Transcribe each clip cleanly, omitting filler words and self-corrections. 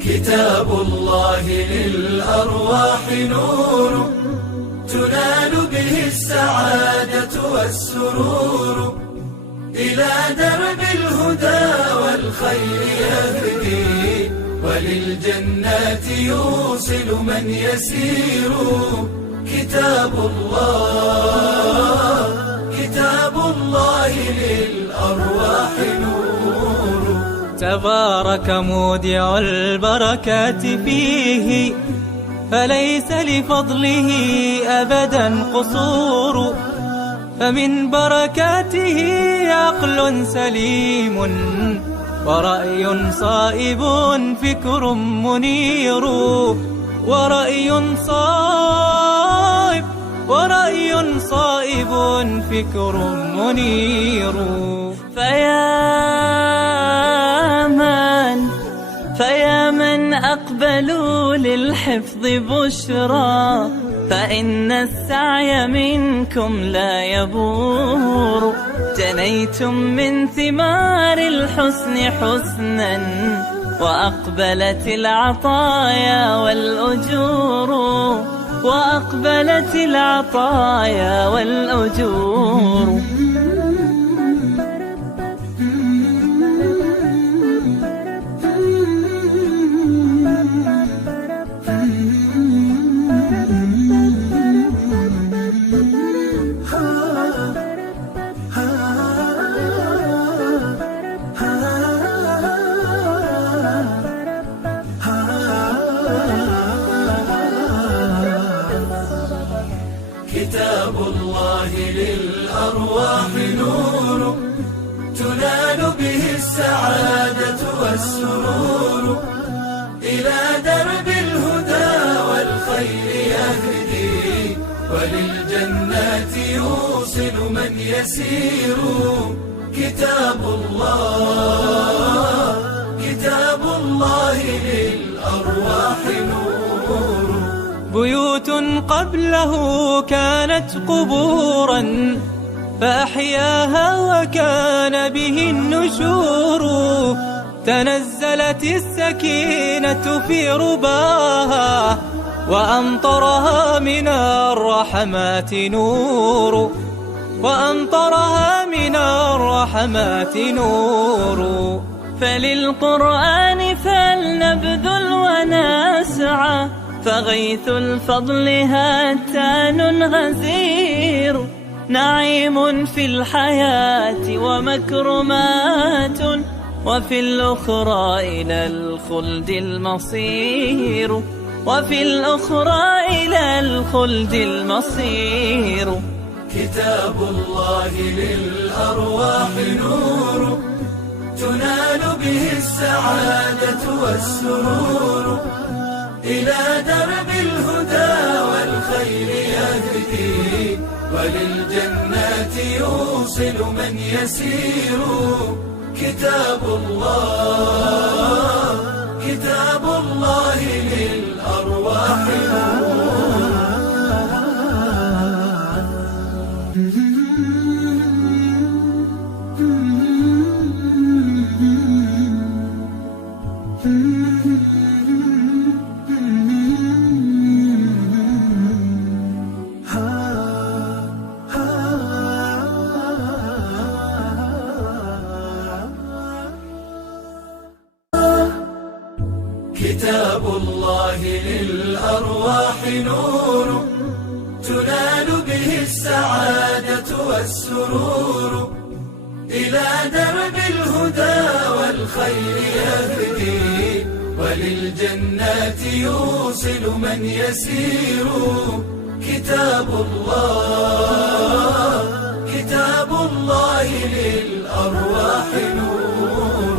كتاب الله للأرواح نور، تنال به السعادة والسرور، إلى درب الهدى والخير يهدي، وللجنات يوصل من يسير. كتاب الله للأرواح نور. تبارك مودع البركات فيه، فليس لفضله أبدا قصور، فمن بركاته عقل سليم، ورأي صائب فكر منير، ورأي صائب فكر منير. فيا من أقبلوا للحفظ بشرى، فإن السعي منكم لا يبور، جنيتم من ثمار الحسن حسنا، وأقبلت العطايا والأجور. كتاب الله للأرواح نور، تنال به السعادة والسرور، إلى درب الهدى والخير يهدي، وللجنات يوصل من يسير. كتاب الله للأرواح نور. بيوت قبله كانت قبورا، فأحياها وكان به النشور، تنزلت السكينة في رباها، وأمطرها من الرحمات نور. فللقرآن فلنبذل ونسعى، فغيث الفضل هاتان غزير، نعيم في الحياة ومكرمات، وفي الأخرى إلى الخلد المصير. كتاب الله للأرواح نور، تنال به السعادة والسرور، إلى درب الهدى والخير يهدي، وللجنات يوصل من يسير. كتاب الله للأرواح نور. كتاب الله للأرواح نور، تنال به السعادة والسرور، إلى درب الهدى والخير يهدي، وللجنات يوصل من يسير. كتاب الله للأرواح نور.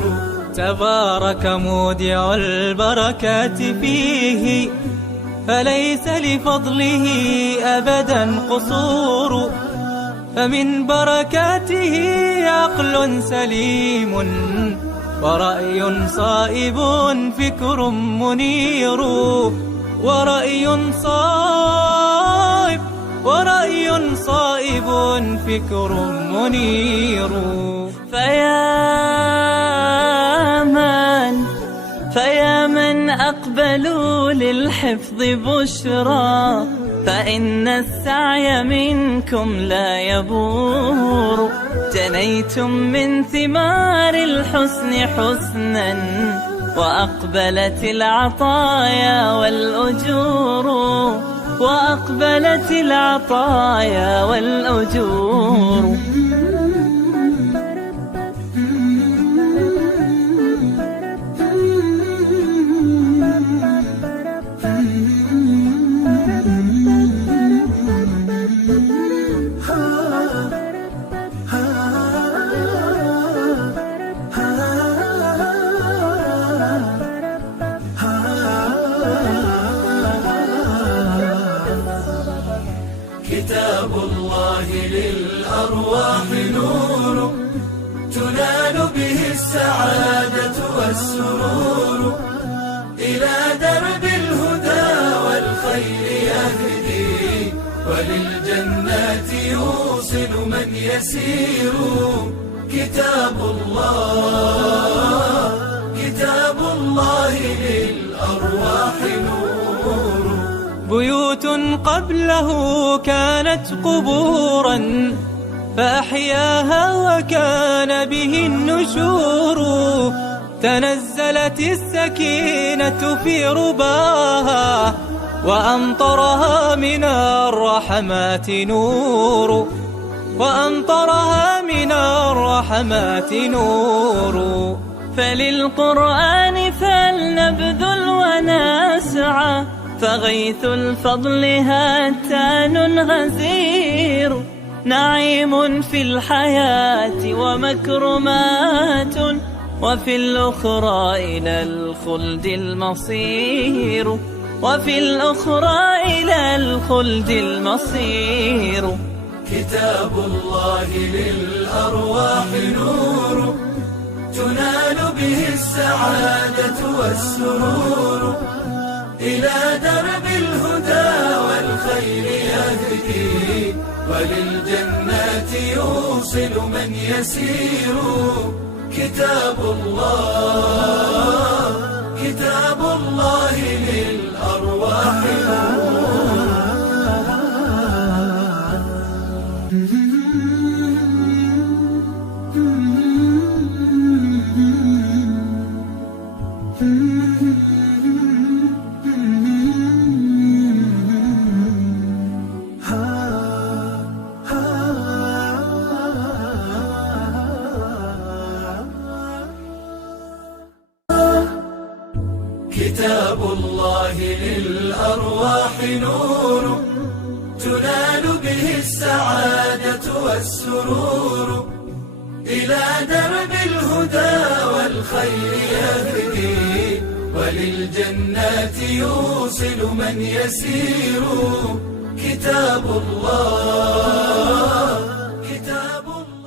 تبارك مودع البركات فيه، فليس لفضله أبدا قصور، فمن بركاته عقل سليم، ورأي صائب فكر منير، ورأي صائب فكر منير. تقبلوا للحفظ بشرى، فإن السعي منكم لا يبور. جنيتم من ثمار الحسن حسنا، وأقبلت العطايا والأجور، وأقبلت العطايا والأجور. كتاب الله للأرواح نور، تنال به السعادة والسرور. إلى درب الهدى والخير يهدي، وللجنات يوصل من يسير. كتاب الله للأرواح نور. بيوت قبله كانت قبورا، فأحياها وكان به النشور. تنزلت السكينة في رباها، وأمطرها من الرحمات نور، وأمطرها من الرحمات نور. فللقرآن فلنبذل ونسعى، فغيث الفضل هتان غزير. نعيم في الحياة ومكرمات، وفي الأخرى إلى الخلد المصير، وفي الأخرى إلى الخلد المصير. كتاب الله للأرواح نور، تنال به السعادة والسرور. إلى درب الهدى والخير يهدي، وللجنات يوصل من يسير. كتاب الله للأرواح نور. كتاب الله للأرواح نور، تنال به السعادة والسرور. إلى درب الهدى والخير يهدي، وللجنات يوصل من يسير. كتاب الله